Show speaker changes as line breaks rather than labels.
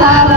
Tá